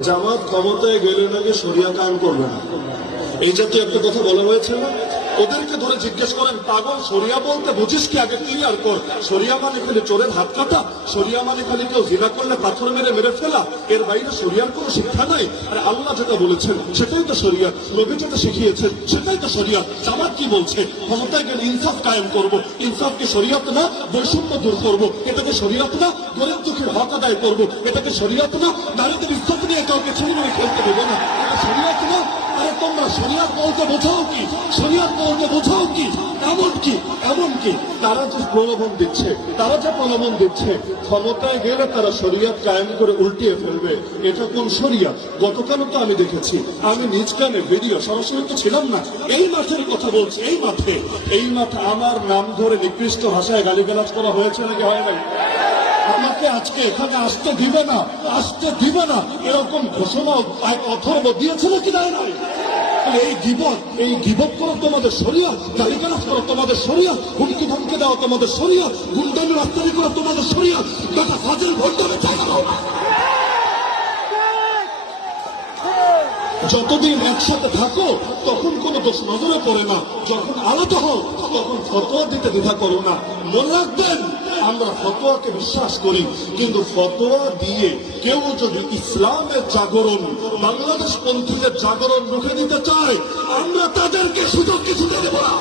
জামাত ক্ষমতায় গেলে নাকি শরিয়া কায়েম করবে না, এই জাতীয় একটা কথা বলা হয়েছে না? ওদেরকে ধরে জিজ্ঞেস করেন, পাগল শরিয়া বলতে বুঝিস কি? আগে ক্লিয়ার কর। শরিয়া মানে খালি চোরের হাত কাটা? শরিয়া মানে খালি কেউ জিনা করলে পাথর মেরে মেরে ফেলা? এর বাইরে শরিয়ার কোনো শিক্ষা নাই? আর আল্লাহ যেটা বলেছেন সেটাই তো শরিয়া, নবী যেটা শিখিয়েছেন সেটাই তো শরিয়া। জামাত কি বলছে? ক্ষমতায় গেলে ইনসাফ কায়েম করবো। ইনসাফকে শরিয়ত না, বৈষম্য দূর করবো। এটাকে শরিয়ত না, গরিব দুঃখীর হক আদায় করবো। এটাকে শরিয়ত না, নারীদের ইজ্জত নিয়ে কাউকে ছেড়ে মেরে খেলতে দেবো না। এটা শরিয়ত না। আরে তোমরা শরিয়ত বলতে বোঝাও কি? শরিয়ত বলতে বোঝাও কি? এমন কি তারা যে প্রলোভন দিচ্ছে ক্ষমতায় গেলে তারা শরিয়ত কায়েম করে উল্টিয়ে ফেলবে। এটা কোন শরিয়ত? গতকালও তো আমি দেখেছি, আমি নিজ কানে ভিডিও, সরাসরি তো ছিলাম না, এই মাঠের কথা বলছি। এই মাঠে আমার নাম ধরে নিকৃষ্ট ভাষায় গালিগালাজ করা হয়েছে নাকি হয় নাই? আমাকে আজকে এখানে আসতে দিবে না এরকম ঘোষণা অথর্ব দিয়েছিল কি দেয় নাই? এই গিবত করো তোমাদের শরিয়ত, গালিগালাজ করো তোমাদের শরিয়ত, হুমকি ধমকি দেওয়া তোমাদের শরিয়ত, গুন্ডামি রাস্তারি করো তোমাদের শরিয়ত। বেটা ফাজিল ভোটে চাইনা। যতদিন একসাথে থাকো তখন কোনো দোষ নজরে পড়ে না, যখন আলাদা হও তখন ফতোয়া দিতে দ্বিধা করো না। মনে রাখবেন, আমরা ফতোয়াকে বিশ্বাস করি, কিন্তু ফতোয়া দিয়ে কেউ যদি ইসলামের জাগরণ, বাংলাদেশ পন্থীদের জাগরণ রুখে দিতে চায়, আমরা তাদেরকে সুযোগ কিছুতে দেব না।